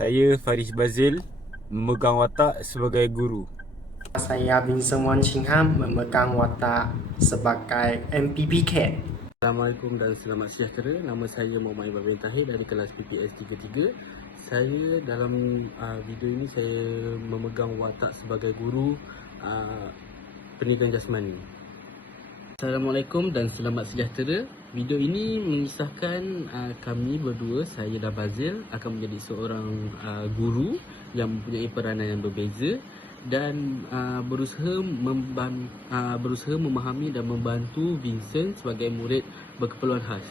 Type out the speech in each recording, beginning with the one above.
Saya Faris Bazil, memegang watak sebagai guru. Saya Vincent Wan Ching Ham, memegang watak sebagai MPPK. Assalamualaikum dan selamat sejahtera. Nama saya Muhammad Ibrahim Tahir dari kelas PPS 33. Saya dalam video ini saya memegang watak sebagai guru pendidikan jasmani. Assalamualaikum dan selamat sejahtera. Video ini mengisahkan kami berdua, saya dan Bazil, akan menjadi seorang guru yang mempunyai peranan yang berbeza dan berusaha memahami dan membantu Vincent sebagai murid berkeperluan khas.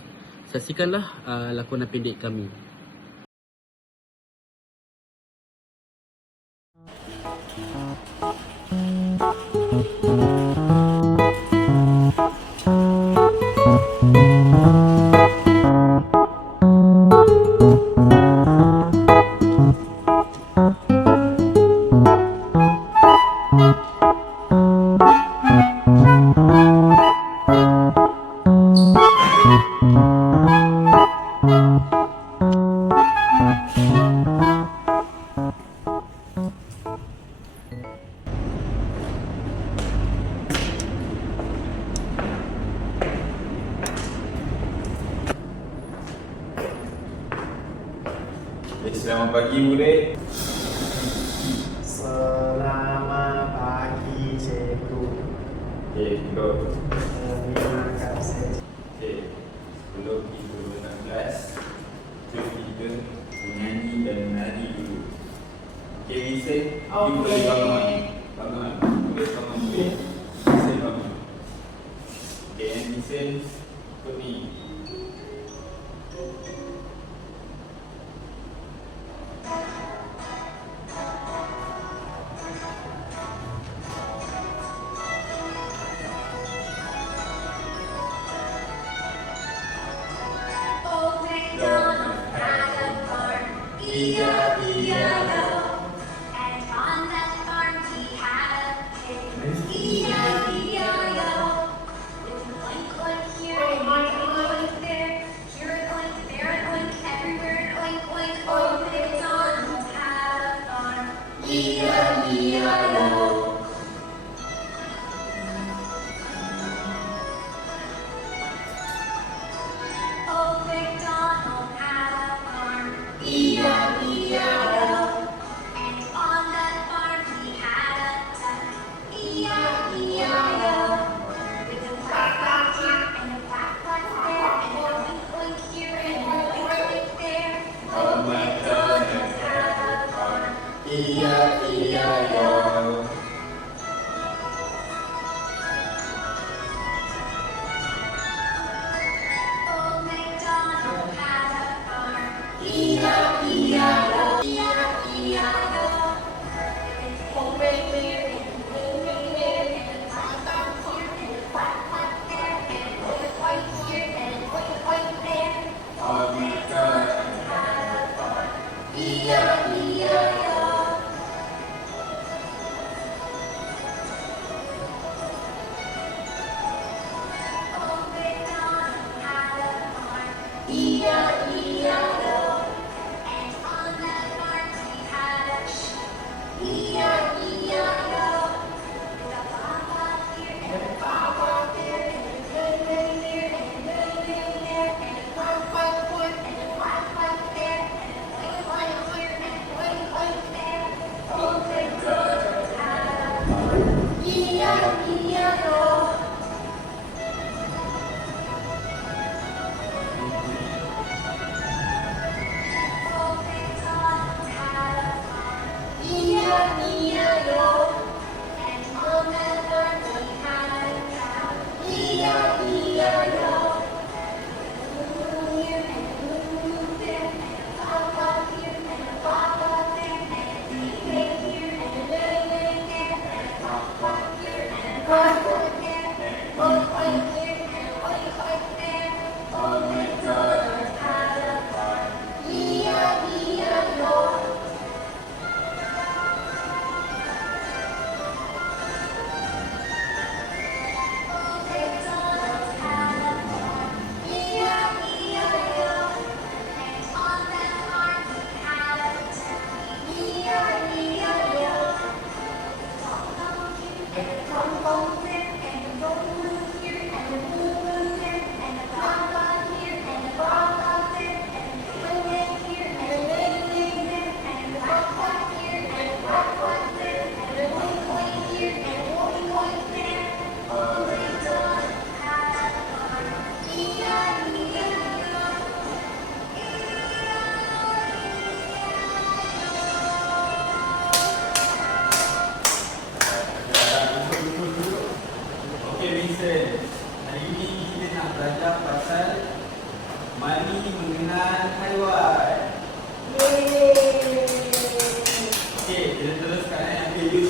Saksikanlah lakonan pendek kami. Selamat pagi murid. Selamat pagi cikgu. Duduk. Terima kasih. Sebelum kita nak kelas, jom kita menyanyi dan menari dulu. Vincent, you boleh bangun. Boleh bangun murid. Vincent bangun. Vincent, ikut ni. And on that farm he had a pig. E-I-E-I-O. With an oink oink here and an oink oink there. Here an oink, there an oink, everywhere an oink oink. Old MacDonald had a farm. E-I-E-I-O. Old MacDonald had a farm. E-I-E-I-O. And on that farm he had a duck. E-I-E-I-O. With a quack quack here and a quack quack there and a oink oink here and a oink oink there. Old MacDonald had a farm. E-I-E-I-O. Old MacDonald had a farm. E-I-E-I-O. E-I-E-I-O. And old reindeer and a blue reindeer and a quack quack here and a quack quack there and a oink oink here and a oink oink there. Oh my God. E-I-E-I-O. Old MacDonald had a farm. E-I-E-I-O. And on that farm he had a sheep. E-I-E-I-O. With a baa-baa here and a baa-baa there and a ray-ray there and a ray-ray there and a quack-quack here and a quack-quack there and a oink-oink here and a oink-oink there. Old MacDonald had a farm. E-I-E-I-O. Old MacDonald had a farm. E-I-E-I-O. And on that farm he had a cow. E-I-E-I-O. Moo here and a moo there and a baa-baa here and a baa-baa there and a ray-ray here and a ray-ray there and a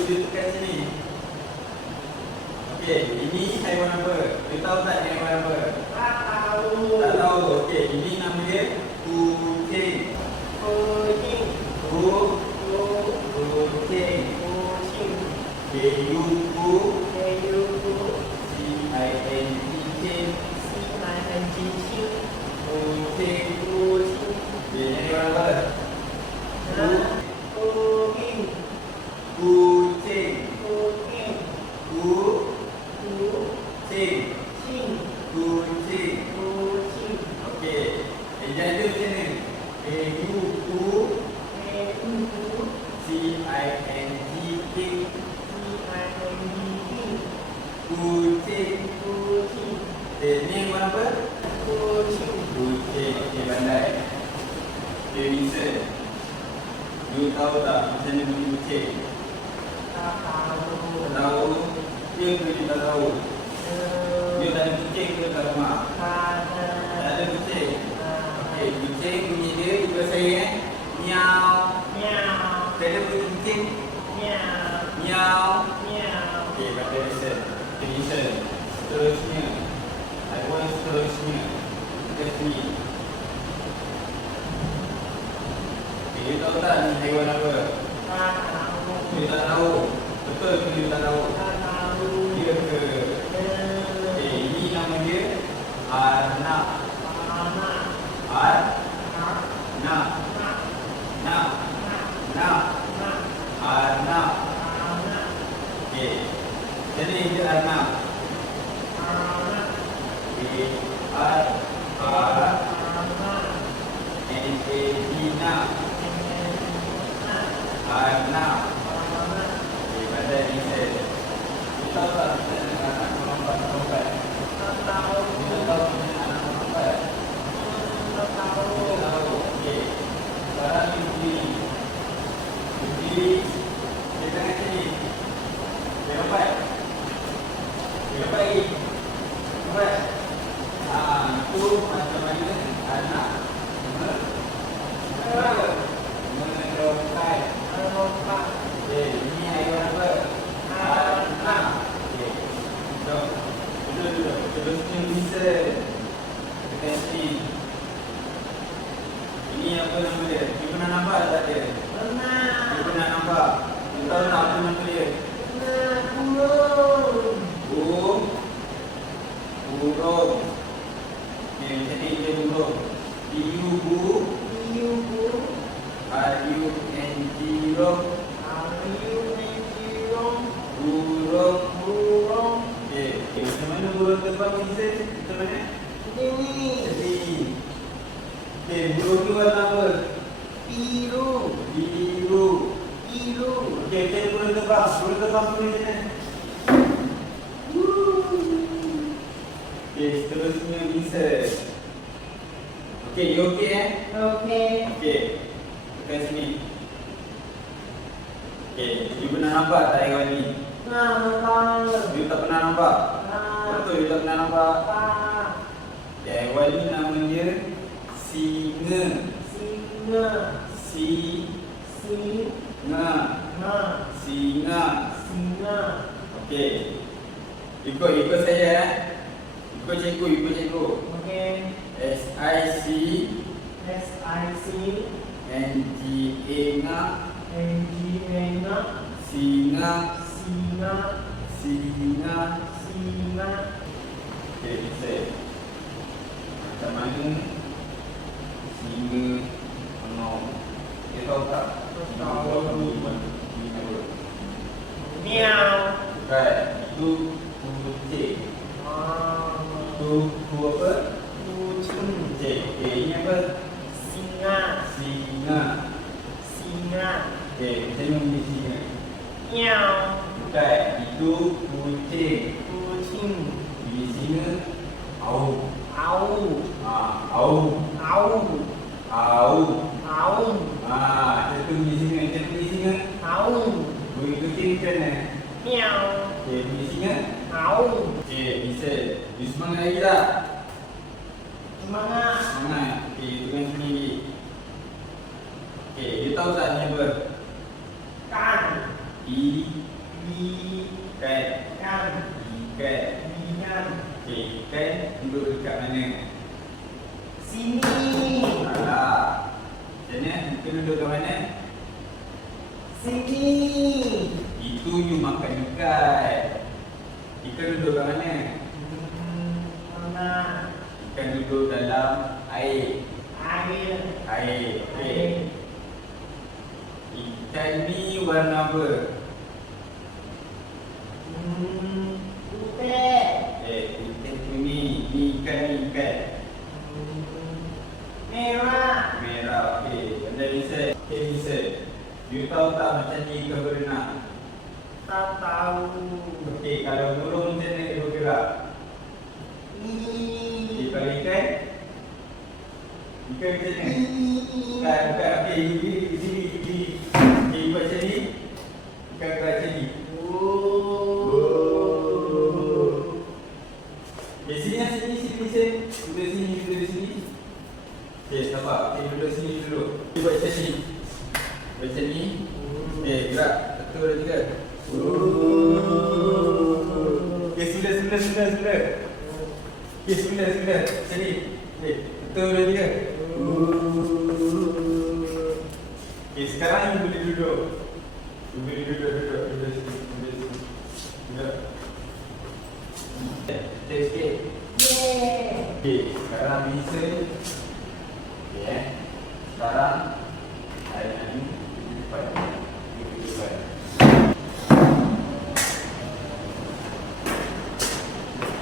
you tekan sini. Okey, ini haiwan apa? You tahu tak ni haiwan apa? Tak tahu. Tak tahu. Okey, ini nama dia kucing. Kucing. Kucing. Kucing. K-U-C-I-N-G-Cing. C-I-N-G-Cing. Kucing. Kucing. Okey, ni haiwan apa? Kucing. Kucing. Kucing. Kucing. Kucing. Kucing. Kucing. Okey. Jadi macam ni. K-U-C-I-N-G-Cing. Kucing. Kucing. Ni haiwan apa? Kucing. Kucing. Okey, pandai. Okey, Vincent. You tahu tak macam mana bunyi kucing? Tak tahu. Tak tahu? Ya ke you tak tahu? You tak ada kucing ke kat rumah? Tak ada kucing? Okey, kucing bunyi dia ikut saya Miau. Miau. Kita ada bunyi kucing? Miau. Miau. Miau. Okey, kata listen. Okay, listen. Seterusnya. Haiwan seterusnya. Kita sini. Okay, you tahu tak ni haiwan apa? Tak tahu. You tak tahu? Betul ke you tak tahu? Tak tahu. Ya ke? Okay, ini nama dia Arnab. Anak. Arnab. Anak. Nab. Nab. Arnab. Okey. Jadi dia Arnab. Okay. N-A-B-Nab. Arnab. Okey, pandai ni saya. You tahu tak macam mana anak melompat-lompat? You tak tahu macam mana anak melompat? You tak tahu. Okey. Sekarang you berdiri. Berdiri. Dia tangan sini. Dia lompat. Dia lompat lagi. Lompat. Itu macam mana anak melompat. Okey, ini haiwan apa? Arnab. Okey. Jom. Duduk. Terusnya bisa. Dekat sini. Ini apa nama dia? You pernah nampak tak dia? You pernah nampak? You tahu tak apa nama dia? Burung. Burung. Okey, macam ni dia burung. R-U-N-G-rong. Burung. Okey, macam mana burung terbang bisa? Macam mana? Jadi. Okey, burung tu warna apa? Biru. Okey, macam mana burung terbang? Burung terbang tu macam mana? Okey, seterusnya Vincent. Okey, you okey Okey. Tekan sini. Okey, you pernah nampak tak haiwan ni? You tak pernah nampak? Betul, you tak pernah nampak? Okay, haiwan ni nama dia singa. Singa. Okey. Ikut saya. Ikut cikgu. S-I-C-N-G-A Singa. Okey, bisa. Macam mana singa menong? Dia tahu tak? Miau. Right. Itu kucing. Itu apa? Kucing. Okey, ini apa? Singa. Okey, macam mana bunyi singa? Miau. Bukan, itu kucing. Bunyi singa au. Au. Macam tu bunyi singa. Macam tu bunyi singa. Bunyi kucing macam mana? Miau. Okey, bunyi singa. Au. Okey, bisa. You semangat lagi tak? Semangat. Semangat. Okey, dengan sini. Okey, you tahu tak ni apa? Kan. I Ikan. Ikan. Okey, ikan duduk dekat mana? Sini. Salah. Macam mana? Ikan duduk kat mana? Sini. Itu you makan ikan. Ikan duduk kat mana? Mana? Ikan duduk dalam air. Air. Air. Okey. Ikan ni warna apa? Putih. Ikan kuning. Ni ikan ni ikan. Merah. Merah. Okey. Pandai Vincent. Okey Vincent. You tahu tak macam ni ikan berenang? Tak tahu. Okey, kalau burung macam mana dia bergerak? Okey, kalau ikan? Ikan macam mana? Bukan. Okey, you sini. Okey, buat macam ni. Ikan gerak macam ni. Okey, sini Vincent. Duduk sini. Okey, sabar. Okey, duduk sini dulu. You buat macam ni. Buat macam ni. Okey, gerak. Betul dah juga. Okey, sudah. Okey, sudah. Macam ni. Okey, betul dah juga. Okey, sekarang you boleh duduk. You boleh duduk sini. Duduk. Okey, sikit. Okey, sekarang Vincent. Okey, sekarang saya nak ni depan.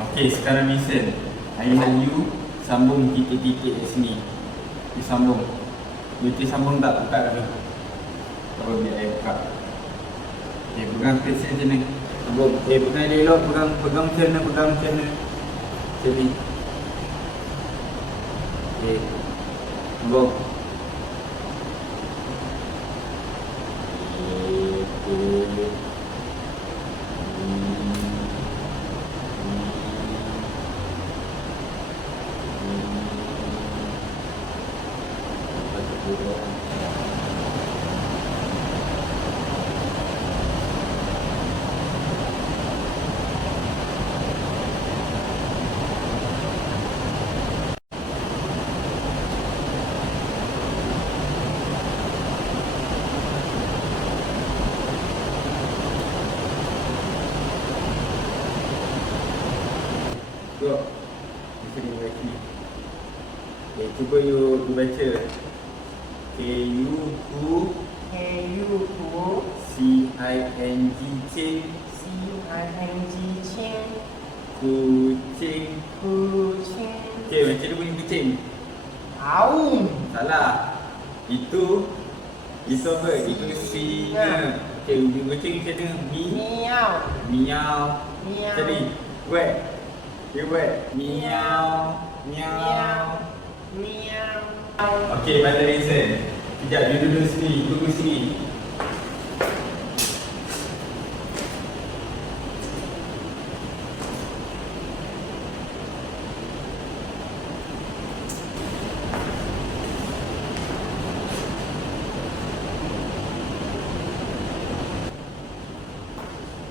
Okey, sekarang Vincent, saya nak you sambung titik-titik di sini. You sambung. You sambung tak? Buka dulu. Baru biar saya buka. Okey, pegang pensel macam ni. Pegang dia elok. Pegang macam mana. Macam ni. Okey. Sambung. Go. Kita ni lagi. Okay, cuba you baca. K-U-U C-I-N-G Cing Kucing. Okay, macam mana bunyi kucing? Aum. Salah. Itu apa? Itu singa. Okay, bunyi kucing macam mana? Miau. Macam ni. Wet. You wet. Miau. Okey, Bandar Vincent. Sekejap, you duduk sini. Tunggu sini.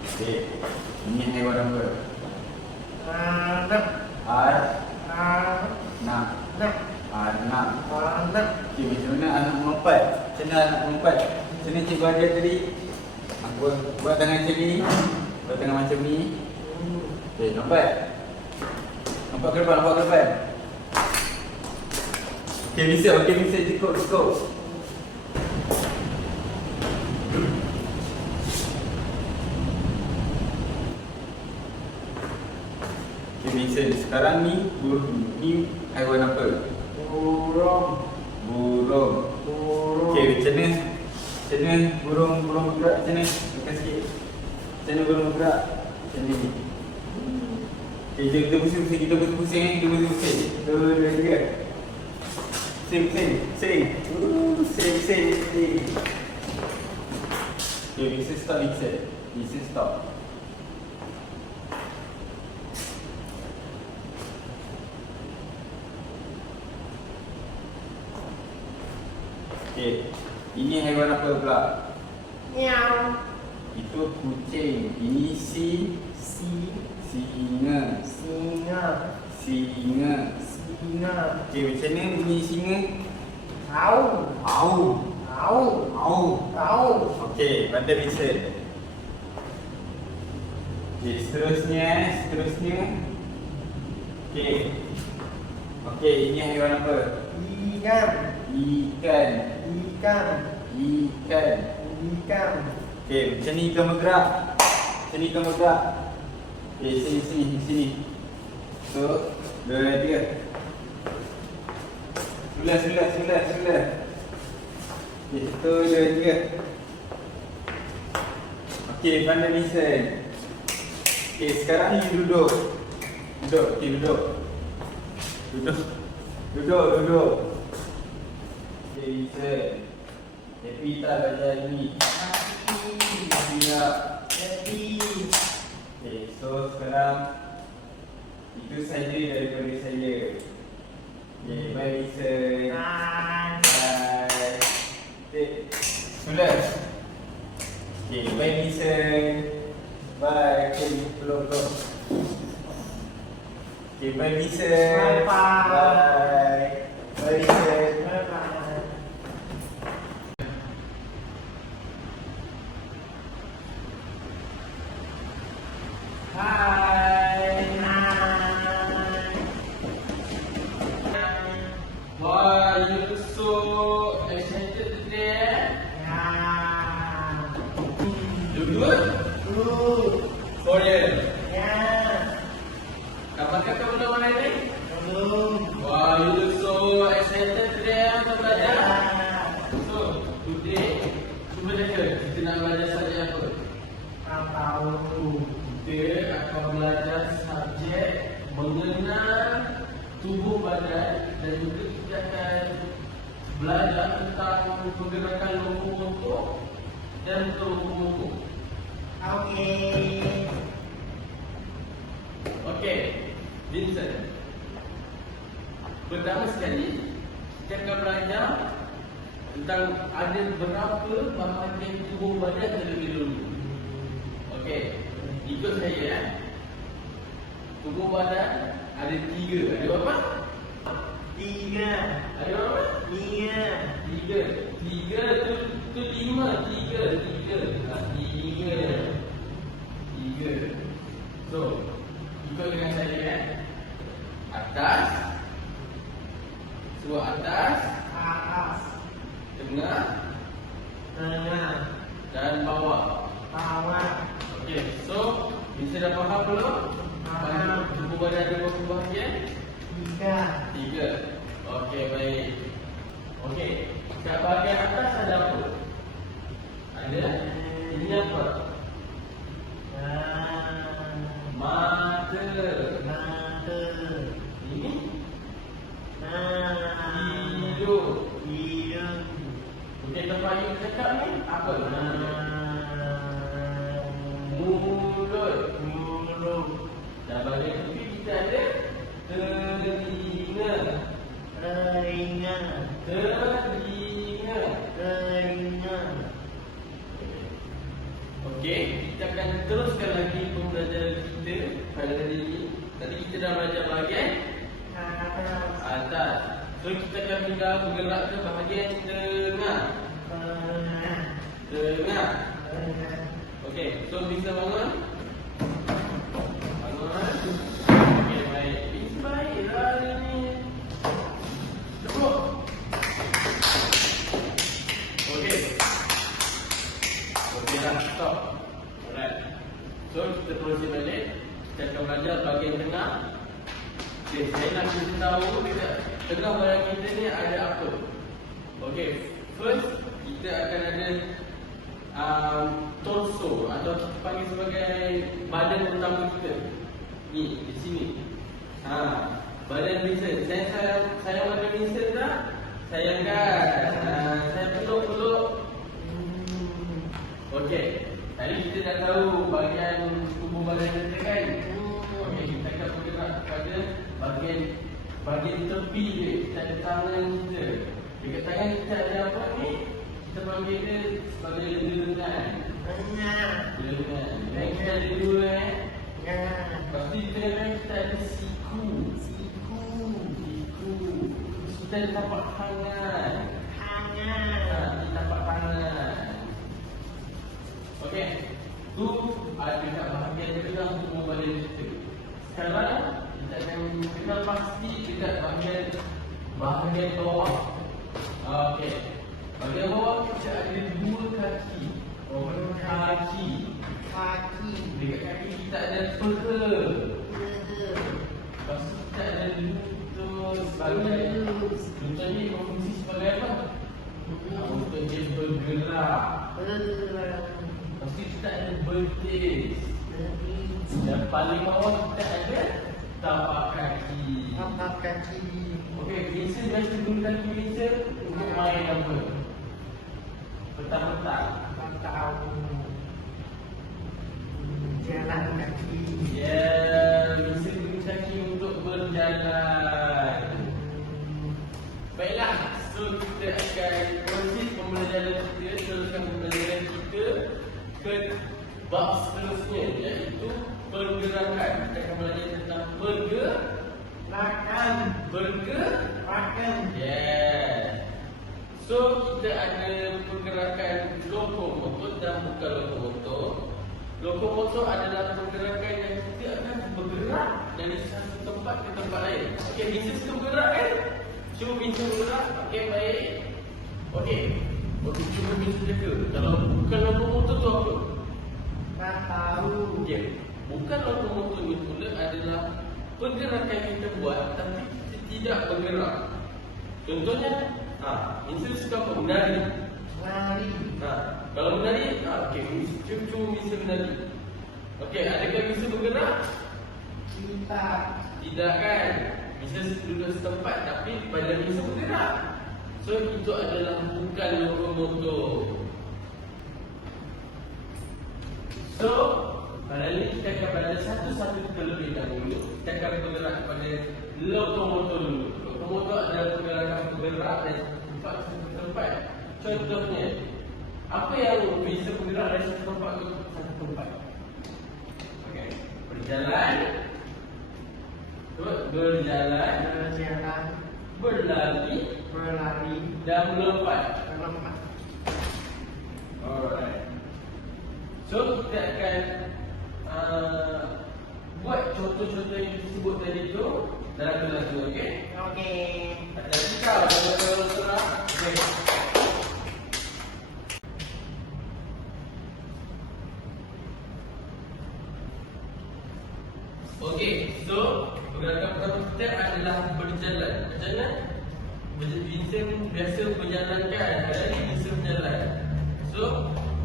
Okey. Ini haiwan apa? Anak. Okey, macam mana anak melompat? Macam mana anak melompat? Macam mana cikgu ajar tadi? Aku buat tangan macam ni. Buat tangan macam ni. Okey, lompat. Lompat ke depan. Okey, bisa cukup. Okey, Vincent, sekarang ni haiwan apa? Burung. Okey, macam mana burung bergerak macam mana? Tekan sikit. Macam mana burung bergerak? Macam ni. Okey, kita pusing. Kita pusing. Dua, tiga. Sing. Okey, bisa stop. Okey, ini haiwan apa pula? Miau. Itu tu kucing. Ini singa. Okey, macam mana bunyi singa? Au. Okey, pandai listen. Okey, seterusnya. Okey, ini haiwan apa? Ikan. Okey, macam ni ikan bergerak. Okey, sini. So, 2, 3. Sebelah. Okey, 1, 2, 3. Okey, pandai listen. Okey, sekarang ni duduk. Okey, duduk. Okey, listen. Happy tak belajar ni? Happy tak? Okey, so sekarang itu saja daripada saya. Okey, bye listen. Bye. Sudah. Okey, bye listen. Bye. Okey, belum. Okey, bye listen. Bye. Bye listen. Why you so excited today? You good? Korean. Apakah kamu dah mulai ni? Why you look so excited today untuk belajar? So, today cuba jaga kita nak belajar subjek apa? Kita akan belajar subjek mengenal tubuh badan dan juga kita akan belajar tentang pergerakan lokomotor dan lokomotor. Okey, Vincent. Pertama sekali kita akan belajar tentang ada berapa bahagian tubuh badan terlebih dahulu. Okey, ikut saya ya. Tubuh badan ada 3. Ada berapa? 3. Ada berapa? 3 tu 5. 3. So, ikut dengan saya ya. Atas. Sebuah atas. Tengah. Dan bawah. Okey, so bisa dah faham belum? Tubuh badan ada berapa bahagian? 3. Okey, baik. Okey, kat bahagian atas ada apa? Ada. Ini apa? Mata. Ini? Hidung. Okey, tempat you cakap ni apa? Mulut. Dan bahagian tepi kita ada telinga. Okey, kita akan teruskan lagi pembelajaran kita pada hari ini. Tadi kita dah belajar bahagian atas. So kita akan pindah bergerak ke bahagian tengah. Okey, so bisa bangun? Okey, baik. Baiklah ini. Duduk. Okey, dah stop. Alright. So kita teruskan balik. Kita akan belajar bahagian tengah. Okey, saya nak kita tahu dekat tengah badan kita ni ada apa. Okey, first kita akan ada torso atau kita panggil sebagai badan utama kita. Ni, di sini. Badan Vincent. Saya badan Vincent tak? Sayangkan. Saya peluk. Okey, tadi kita dah tahu bahagian tubuh badan kita kan? Okey, kita akan bergerak kepada bahagian tepi dia. Kita ada tangan kita. Dekat tangan kita ada apa ni? Kita panggil dia sebagai lengan. Lengan. Lengan kita ada dua Lepas tu di tengah kita ada siku. Siku. Terus kita ada tapak tangan. Di tapak tangan. Okey. Tu ada dekat bahagian tengah tubuh badan kita. Sekarang kita akan kenal pasti dekat bahagian bawah. Okey. Bahagian bawah kita ada dua kaki. Kaki. Dekat kaki kita ada peha. Lepas tu kita ada lutut sebagai lutut ni berfungsi sebagai apa? Untuk dia bergerak. Lepas tu kita ada betis. Dan paling bawah kita ada tapak kaki. Okey, Vincent biasa gunakan Vincent untuk main apa? Petang-petang. Jalan kaki. Vincent guna kaki untuk berjalan. Baiklah, so kita akan proses pembelajaran kita, teruskan pembelajaran kita ke bab seterusnya, iaitu pergerakan. Kita akan belajar tentang pergerakan. So kita ada pergerakan lokomotor dan bukan lokomotor. Lokomotor adalah pergerakan yang kita akan bergerak dari satu tempat ke tempat lain. Okey, bisa kita bergerak kan? Cuba bisa bergerak. Okey, baik. Okey, cuba bisa jaga. Kalau bukan lokomotor tu apa? Tak tahu. Okey, bukan lokomotor ni pula adalah pergerakan yang kita buat tapi kita tidak bergerak. Contohnya, Vincent suka apa? Menari. Kalau menari, okey, cuba bisa menari. Okey, adakah bisa bergerak? Tidak kan? Bisa duduk setempat tapi badan bisa bergerak. So itu adalah bukan lokomotor. So pada ini kita akan belajar satu-satu terlebih dahulu. Kita akan bergerak kepada lokomotor dulu. Lokomotor adalah pergerakan bergerak dari tempat ke tempat. Contohnya, apa yang bisa bergerak dari satu tempat ke satu tempat? Okey, berjalan, berlari, dan melompat. Alright. So kita akan buat contoh-contoh yang disebut tadi tu dalam kelas tu, okey? Ada cikau dalam surah. Okey, so pergerakan pertama kita adalah berjalan. Macam mana? Vincent biasa berjalan kan? Hari ni bisa berjalan. So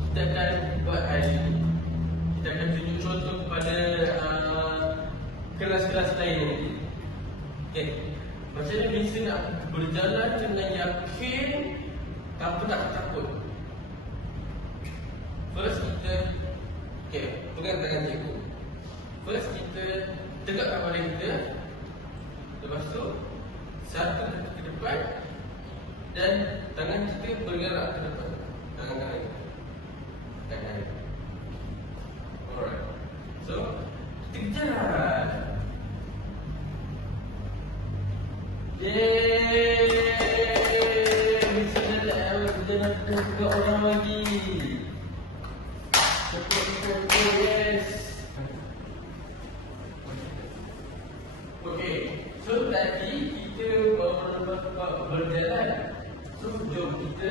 kita akan buat hari ini. Kita akan tunjuk contoh kepada kelas-kelas lain nanti. Okey, macam mana Vincent nak berjalan dengan yakin tanpa takut. First kita, okey, pegang tangan cikgu. First kita tegakkan badan kita. Lepas tu satu ke depan dan tangan kita bergerak ke depan. Tangan kanan. Alright. So kita jalan. Bisa jalan ke orang lagi. Cepat, yes. Okey, so tadi kita berjalan. So jom kita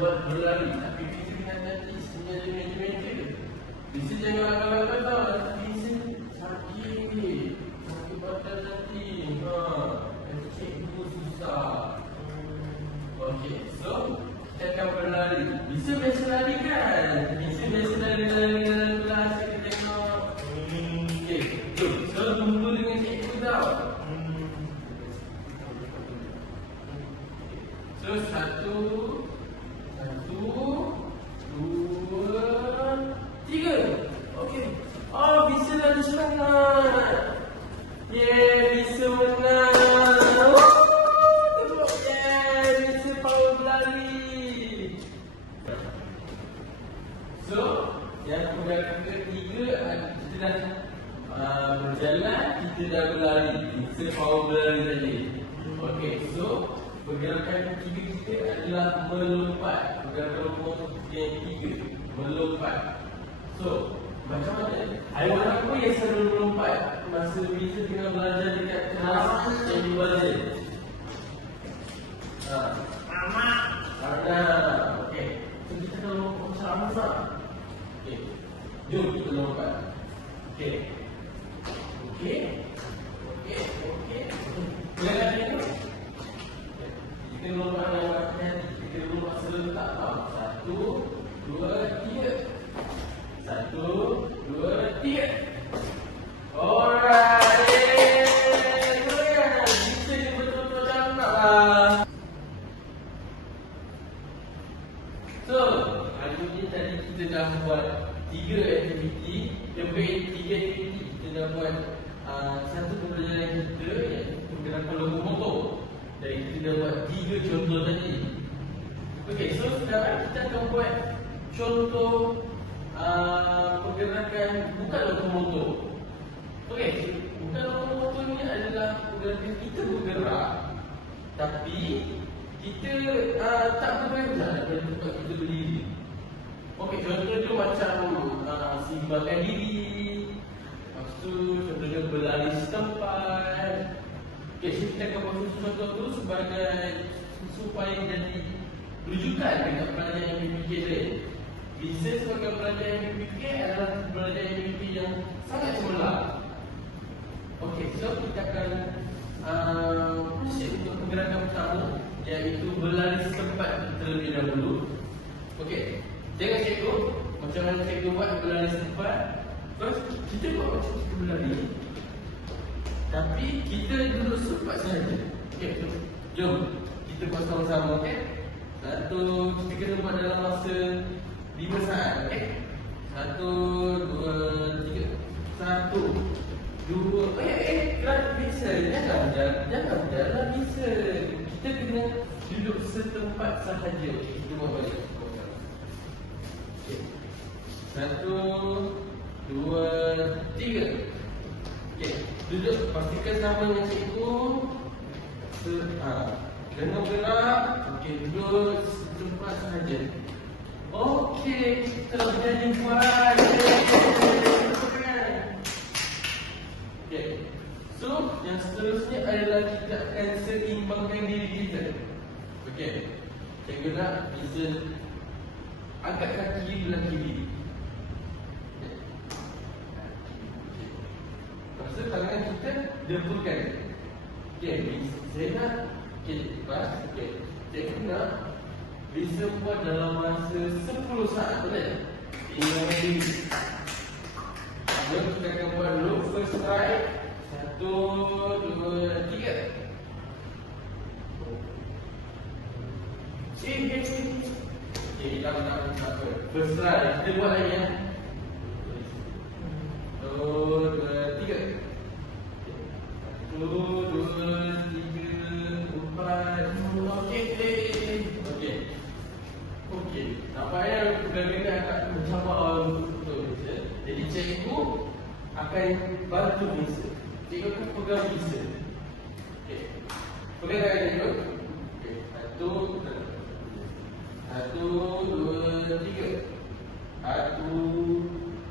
buat berlari. Tapi kita kena nanti sebenarnya meja-meja. Bisa jangan langgar-langgar tau. Nanti bisa sakit badan nanti. Cikgu susah. Okey, so kita akan berlari. Bisa biasa lari kan? Bisa biasa lari dalam kelas kita tengok. dah berjalan, kita dah berlari. Kita power berlari tadi. Okey, so pergerakan ketiga kita adalah melompat. Pergerakan nombor yang ketiga, melompat. So, macam mana? Haiwan apa yang selalu melompat masa bisa tengah belajar dekat kelas yang dibelajar? Ada. Okey. So kita akan lompat macam apa? Okey. Jom kita lompat. Okey. Okey. Okey. Okey. Boleh ni? Kita lompat yang hati. Kita lompat serentak tau. 1, 2, 3. 1, 2, 3. Alright. Kita ni betul-betul cantik lah. So, hari ni tadi kita dah buat 3 aktiviti. Lebih 3 aktiviti kita dah buat satu pembelajaran kita iaitu pergerakan lokomotor. Dan kita dah buat 3 contoh tadi. Okey, so sekarang kita akan buat contoh pergerakan bukan lokomotor. Okey, bukan lokomotor ni adalah pergerakan kita bergerak, tapi kita tak bergerak daripada tempat kita berdiri. Okey, contoh dia macam seimbangkan diri. Lepas tu contohnya berlari setempat. Okey, so kita akan buat contoh tu sebagai supaya jadi rujukan dekat pelajar yang berfikir lain. Bisa sebagai pelajar yang berfikir adalah pelajar yang berfikir yang sangat cemerlang. Okey, so kita akan proceed untuk pergerakan pertama, iaitu berlari setempat terlebih dahulu. Okey, tengok cikgu macam mana cikgu buat berlari setempat. Terus kita buat macam kita berlari, tapi kita duduk setempat saja. Okey, jom kita buat sama-sama. Okey, kita kena buat dalam masa 5 saat. Okey, 1, 2, 3. 1, 2. Kelas bisa. Jangan jalan bisa. Kita kena duduk setempat sahaja. Okey, kita buat balik. Okey, 1, 2, 3. Okey, duduk. Pastikan sama dengan cikgu. Jangan gerak. Okey, duduk setempat sahaja. Okey, kita jadi buat. Okey, so yang seterusnya adalah kita akan seimbangkan diri kita. Okey, cikgu nak bisa angkat kaki belah kiri. Lepas tu tangan kita dempulkan. Okey, saya nak. Okey, lepas. Okey, cikgu nak bisa buat dalam masa 10 saat, boleh? Imbangkan diri. Jom kita akan buat dulu. First try. 1, 2, 3. Okey, kita tak apa. First try. Kita buat lagi ya. 1, 2, 3. 1, 2, 3, 4. Okey. Okey. Okey. Nampaknya pergerakan akan mencapai betul. Jadi cikgu akan bantu bisa. Cikgu akan pegang bisa. Okey. Pegang tangan cikgu. Okey. 1, 2, 3. 1,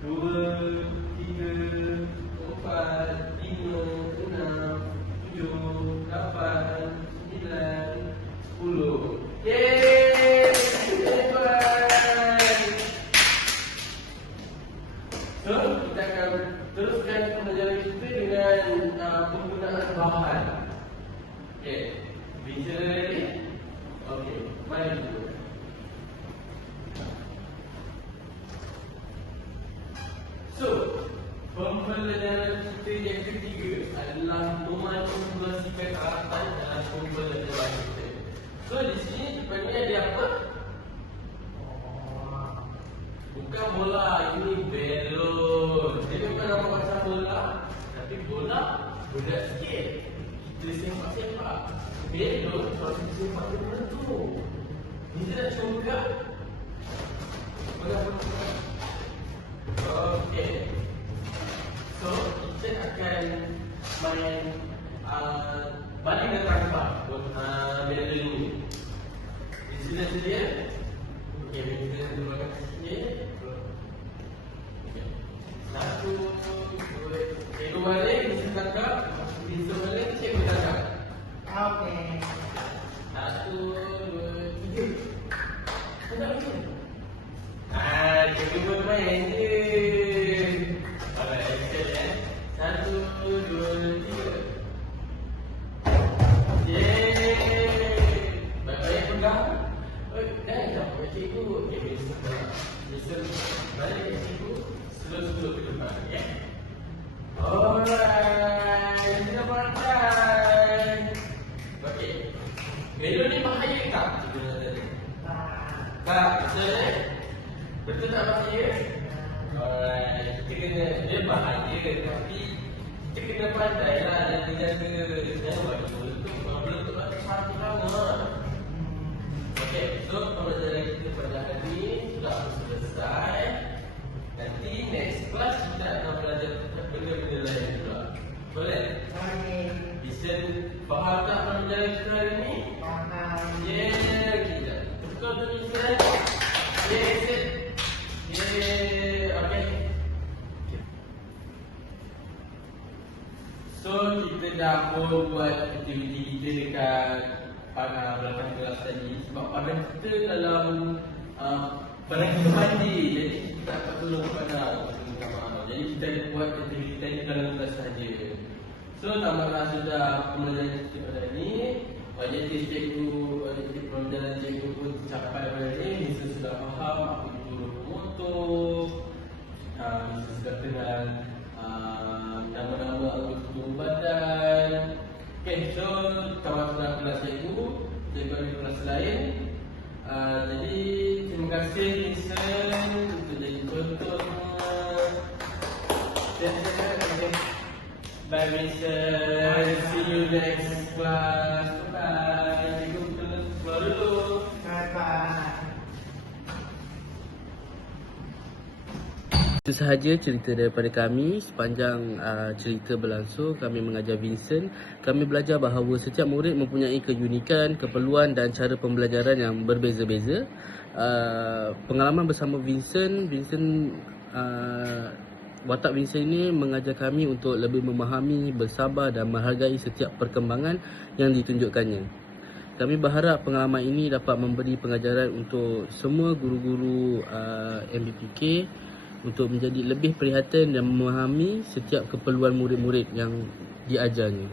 2, 3, 4, 5, 6, 7, 8, 9, 10. Yeay! So, kita akan teruskan pembelajaran kita dengan penggunaan bahan. Okey, bicara ready? Okey, mari kita. So, pembelajaran kita yang ketiga adalah memanipulasikan aratan dalam pembelajaran kita. So, di sini depannya ada apa? Bukan bola, ini belon. Dia bukan nama macam bola, tapi bola berat sikit. Kita sempak-sempak. Belon kalau kita sempak dia menentu. Kita nak cuba. Okey. main baling dan tangkap medal ini. Sudah sedia? Okey, kita terima kasih. Satu, dua, cikgu balik, bisa tangkap. Bisa balik, cikgu tangkap. Okey. Satu, dua, tiga. Tangkap lagi. Cikgu bermain je. Alright, excellent. Satu, dua, tiga. Yeay. Baik-baik pegang. Dah pakai cikgu. Okay, bisa balik cikgu. Slow-slow ke depan, ya. Alright, kita pandai. Okey. Melon ni bahaya tak? Cikgu nak tanya. Tak, betul eh? Betul tak bahaya? Alright, kita kena, dia bahaya tapi kita kena pandai lah dan menjaga. Jangan buat belum tu nak satu lama. Okey, so pembelajaran kita pada hari ini sudah selesai. Nanti next class kita akan belajar benda-benda lain pula. Boleh? Okey. Bisa faham tak pembelajaran kita hari ini? Faham. Yeah, kita tukar tulisan. Yeah, set. Yeah, okay. So kita dah pun buat aktiviti kita dekat pada belakang kelas tadi. Sebab pada kita dalam pada kita mandi, jadi kita tak perlu pada jadi kita buat aktiviti kita dalam kelas sahaja. So tamatlah sudah pembelajaran kita pada ini. Objektif cikgu, objektif pembelajaran cikgu pun tercapai pada ini. Bisa sudah faham apa itu motor, bisa sudah kenal nama-nama tubuh badan. Okay, so tamatlah kelas cikgu. Cikgu ada kelas lain. Jadi terima kasih Vincent untuk jadi contohnya. Bye Vincent. See you next class. Bye. Cikgu keluar dulu. Bye-bye. Itu sahaja cerita daripada kami. Sepanjang cerita berlangsung, kami mengajar Vincent. Kami belajar bahawa setiap murid mempunyai keunikan, keperluan dan cara pembelajaran yang berbeza-beza. Pengalaman bersama Vincent, watak Vincent ini mengajar kami untuk lebih memahami, bersabar dan menghargai setiap perkembangan yang ditunjukkannya. Kami berharap pengalaman ini dapat memberi pengajaran untuk semua guru-guru MBPK untuk menjadi lebih perhatian dan memahami setiap keperluan murid-murid yang diajarnya.